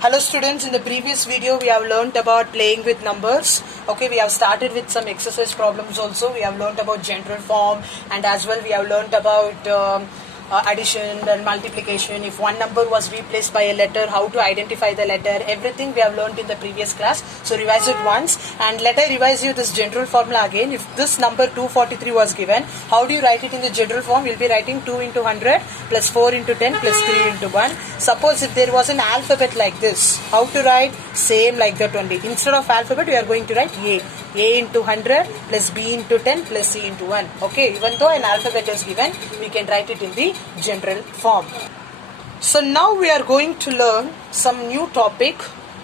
Hello students, in the previous video we have learnt about playing with numbers. Okay, we have started with some exercise problems also. We have learnt about general form, and as well we have learnt about addition and multiplication. If one number was replaced by a letter, how to identify the letter, everything we have learnt in the previous class. So revise it once, and let I revise you this general formula again. If this number 243 was given, how do you write it in the general form? We will be writing 2 into 100 plus 4 into 10 plus 3 into 1. Suppose if there was an alphabet like this, how to write? Same like that only. Instead of alphabet, we are going to write A. A into 100 plus B into 10 plus C into 1. Okay, even though an alphabet is given, we can write it in the general form. So now we are going to learn some new topic,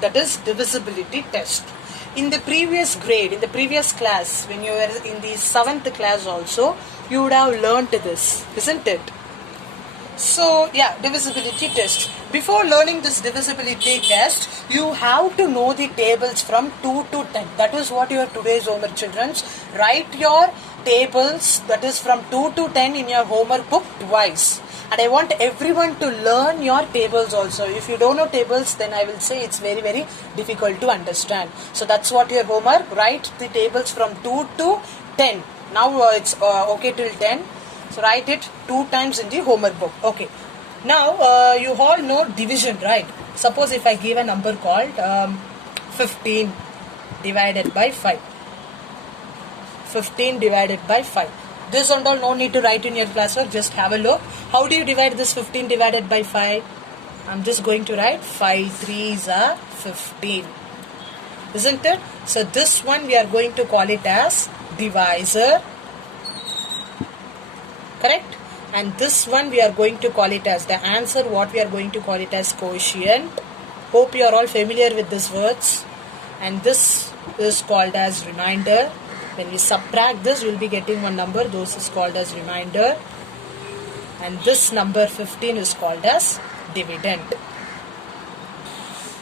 that is divisibility test. In the previous grade, in the previous class, when you were in the 7th class also, you would have learnt this, isn't it? So yeah, divisibility test. Before learning this divisibility test, you have to know the tables from 2 to 10. That is what your today's homework, children. Write your tables, that is from 2 to 10 in your homework book twice. And I want everyone to learn your tables also. If you don't know tables, then I will say it's very, very difficult to understand. So that's what your homework. Write the tables from 2 to 10. Now it's okay till 10. So write it 2 times in the homework book. Okay. Now you all know division, right? Suppose if I give a number called 15 divided by 5. 15 divided by 5. This and all no need to write in your classwork. Just have a look. How do you divide this 15 divided by 5? I'm just going to write 5 3s are 15. Isn't it? So this one we are going to call it as divisor. Correct? And this one we are going to call it as the answer, what we are going to call it as quotient. Hope you are all familiar with these words. And this is called as remainder. When we subtract this, we will be getting one number. Those is called as remainder. And this number 15 is called as dividend.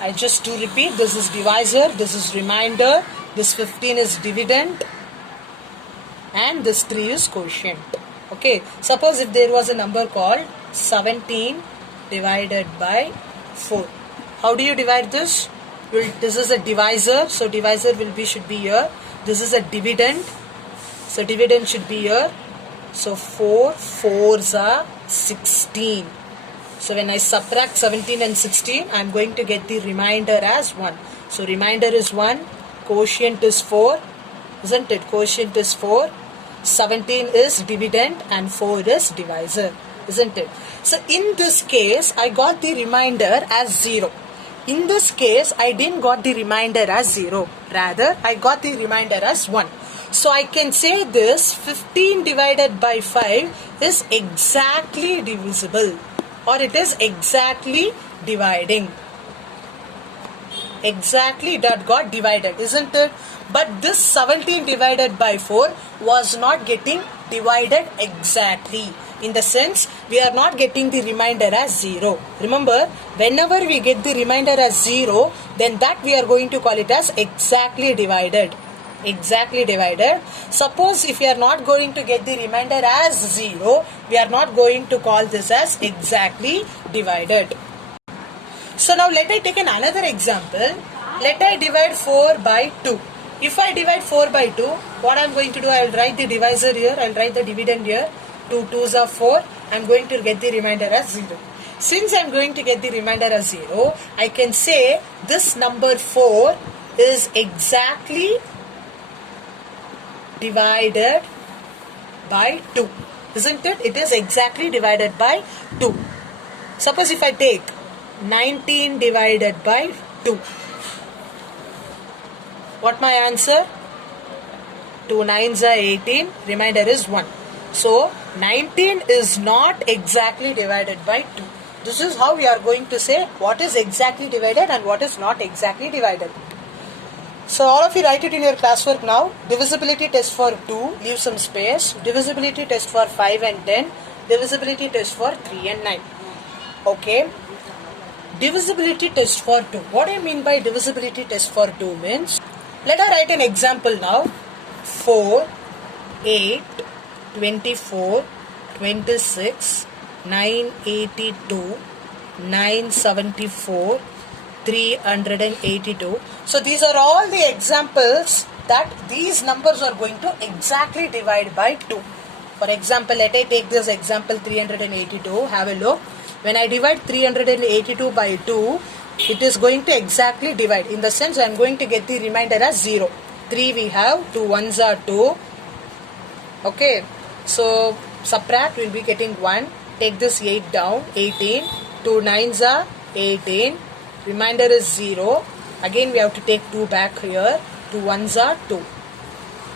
I just to repeat, this is divisor, this is remainder, this 15 is dividend, and this 3 is quotient. Okay, suppose if there was a number called 17 divided by 4. How do you divide this? This is a divisor, so divisor should be here. This is a dividend, so dividend should be here. So 4 4s are 16. So when I subtract 17 and 16, I am going to get the remainder as 1. So remainder is 1, quotient is 4, isn't it? Quotient is 4. 17 is dividend and 4 is divisor, isn't it? So in this case, I got the remainder as 0. In this case, I didn't got the remainder as 0. Rather, I got the remainder as 1. So I can say this 15 divided by 5 is exactly divisible, or it is exactly dividing. Exactly that got divided, isn't it? But this 17 divided by 4 was not getting divided exactly. In the sense, we are not getting the remainder as 0. Remember, whenever we get the remainder as 0, then that we are going to call it as exactly divided. Exactly divided. Suppose if we are not going to get the remainder as 0, we are not going to call this as exactly divided. So now let I take another example. Let I divide 4 by 2. If I divide 4 by 2, what I am going to do, I will write the divisor here, I will write the dividend here. 2 2s are 4. I am going to get the remainder as 0. Since I am going to get the remainder as 0, I can say this number 4 is exactly divided by 2. Isn't it? It is exactly divided by 2. Suppose if I take 19 divided by 2. What my answer? 2 9s are 18. Remainder is 1. So 19 is not exactly divided by 2. This is how we are going to say what is exactly divided and what is not exactly divided. So all of you write it in your classwork now. Divisibility test for 2, leave some space. Divisibility test for 5 and 10. Divisibility test for 3 and 9. Okay. Divisibility test for 2. What I mean by divisibility test for 2 means, let us write an example now. 4, 8, 24, 26, 982, 974, 382. So these are all the examples that these numbers are going to exactly divide by 2. For example, let I take this example 382. Have a look. When I divide 382 by 2, it is going to exactly divide. In the sense, I am going to get the remainder as 0. 3 we have, 2 ones are 2. Okay. So subtract, we will be getting 1. Take this 8 down, 18. 2 nines are 18. Remainder is 0. Again we have to take 2 back here. 2 ones are 2.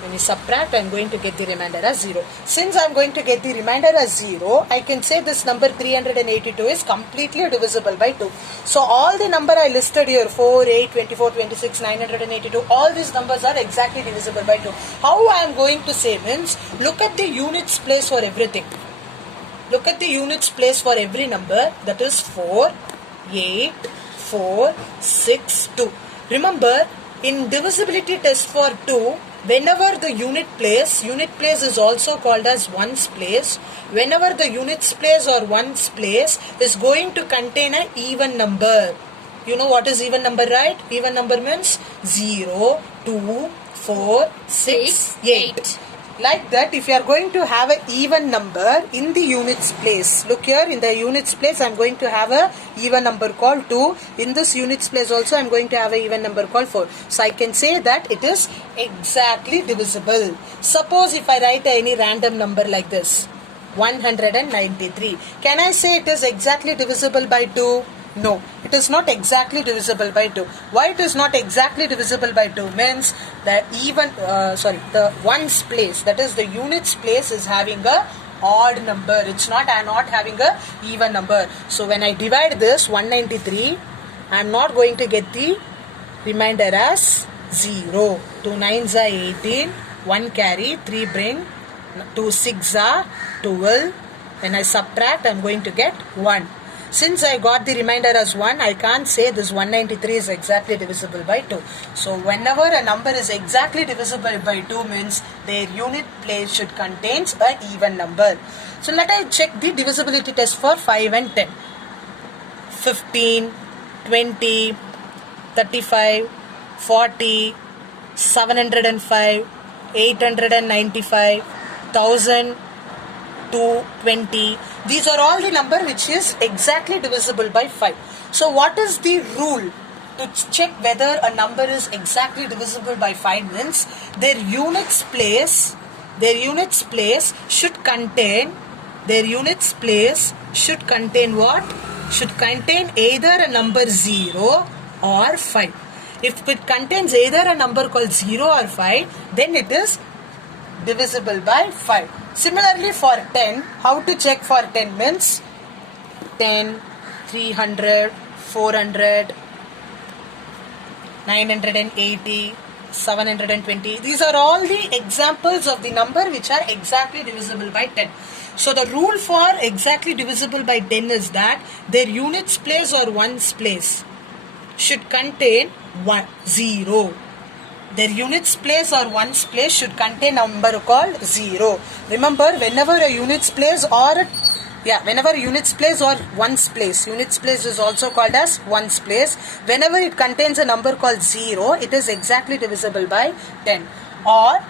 When we subtract, I am going to get the remainder as 0. Since I am going to get the remainder as 0, I can say this number 382 is completely divisible by 2. So all the number I listed here, 4, 8, 24, 26, 982, all these numbers are exactly divisible by 2. How I am going to say means, look at the units place for everything. Look at the units place for every number, that is 4, 8, 4, 6, 2. Remember, in divisibility test for 2, whenever the unit place is also called as ones place. Whenever the units place or ones place is going to contain an even number. You know what is even number, right? Even number means 0, 2, 4, 6, 8. Like that, if you are going to have an even number in the units place, look here, in the units place I am going to have a even number called 2. In this units place also I am going to have an even number called 4. So I can say that it is exactly divisible. Suppose if I write any random number like this, 193. Can I say it is exactly divisible by 2? No, it is not exactly divisible by 2. Why it is not exactly divisible by 2 means that the ones place, that is the units place, is having a odd number. It's not having a even number. So when I divide this 193, I am not going to get the remainder as 0. 2 nines are 18, 1 carry, 3 bring, 2 6 are 12. When I subtract, I am going to get 1. Since I got the remainder as 1, I can't say this 193 is exactly divisible by 2. So whenever a number is exactly divisible by 2 means their unit place should contain an even number. So let us check the divisibility test for 5 and 10. 15, 20, 35, 40, 705, 895, 1000, 220. These are all the number which is exactly divisible by 5. So what is the rule to check whether a number is exactly divisible by 5 means their units place should contain what? Should contain either a number 0 or 5. If it contains either a number called 0 or 5, then it is divisible by 5. Similarly for 10, how to check for 10 means 10, 300, 400, 980, 720. These are all the examples of the number which are exactly divisible by 10. So the rule for exactly divisible by 10 is that their units place or ones place should contain 0. Their units place or ones place should contain number called 0. Remember, whenever a units place or ones place, units place is also called as ones place. Whenever it contains a number called 0, it is exactly divisible by 10. Or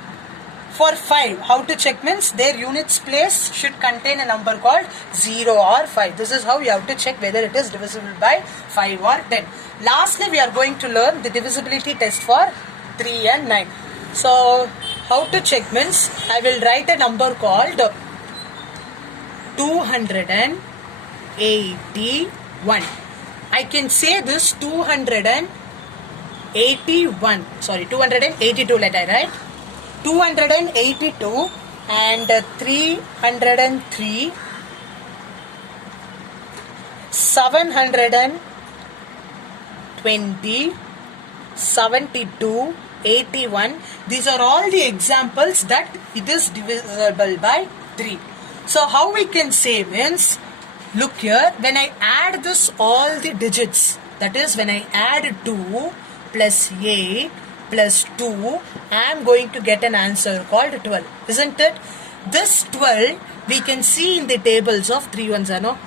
for 5, how to check means their units place should contain a number called 0 or 5. This is how you have to check whether it is divisible by 5 or 10. Lastly, we are going to learn the divisibility test for 3 and 9. So how to check means I will write a number called 281. I can say this 282, let I write 282 and 303, 720, 72, 81. These are all the examples that it is divisible by 3. So how we can say means, look here, when I add this all the digits, that is when I add 2 plus 8 plus 2, I am going to get an answer called 12, isn't it? This 12 we can see in the tables of 3 ones, no?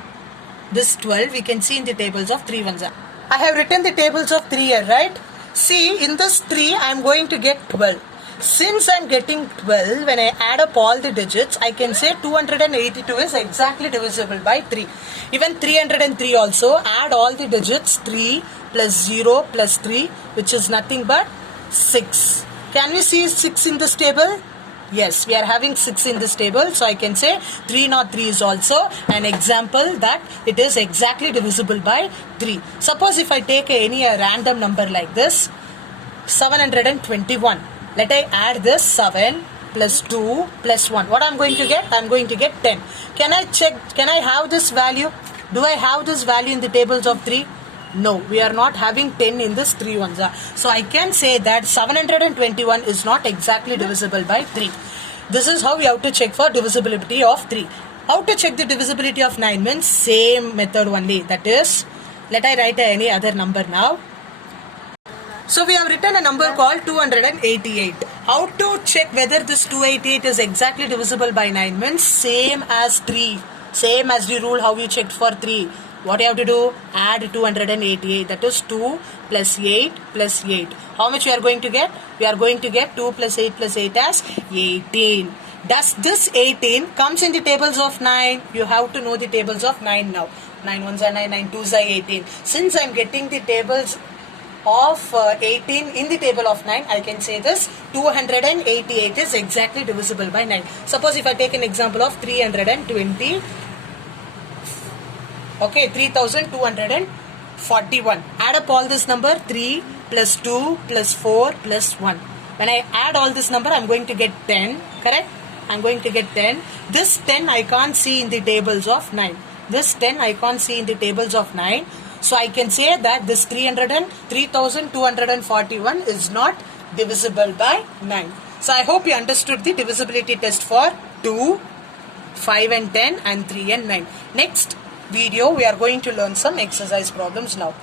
This 12 we can see in the tables of 3 ones. I have written the tables of 3 here, right? See, in this 3, I am going to get 12. Since I am getting 12, when I add up all the digits, I can say 282 is exactly divisible by 3. Even 303 also, add all the digits, 3 plus 0 plus 3, which is nothing but 6. Can we see 6 in this table? Yes, we are having 6 in this table. So I can say 303 is also an example that it is exactly divisible by 3. Suppose if I take any random number like this, 721. Let I add this 7 plus 2 plus 1. What I am going to get? I am going to get 10. Can I check? Can I have this value? Do I have this value in the tables of 3? No, we are not having 10 in this 3 ones. So I can say that 721 is not exactly divisible by 3. This is how we have to check for divisibility of 3. How to check the divisibility of 9 means same method only. That is, let I write any other number now. So we have written a number called 288. How to check whether this 288 is exactly divisible by 9 means same as 3. Same as the rule how we checked for 3. What you have to do? Add 288. That is 2 plus 8 plus 8. How much we are going to get? We are going to get 2 plus 8 plus 8 as 18. Does this 18 comes in the tables of 9? You have to know the tables of 9 now. 9 ones are 9, 9 twos are 18. Since I am getting the tables of 18 in the table of 9, I can say this 288 is exactly divisible by 9. Suppose if I take an example of 320. Okay, 3241. Add up all this number 3 plus 2 plus 4 plus 1. When I add all this number, I am going to get 10. Correct? I am going to get 10. This 10 I can't see in the tables of 9. This 10 I can't see in the tables of 9. So I can say that this 3241 is not divisible by 9. So I hope you understood the divisibility test for 2, 5 and 10 and 3 and 9. Next video we are going to learn some exercise problems now.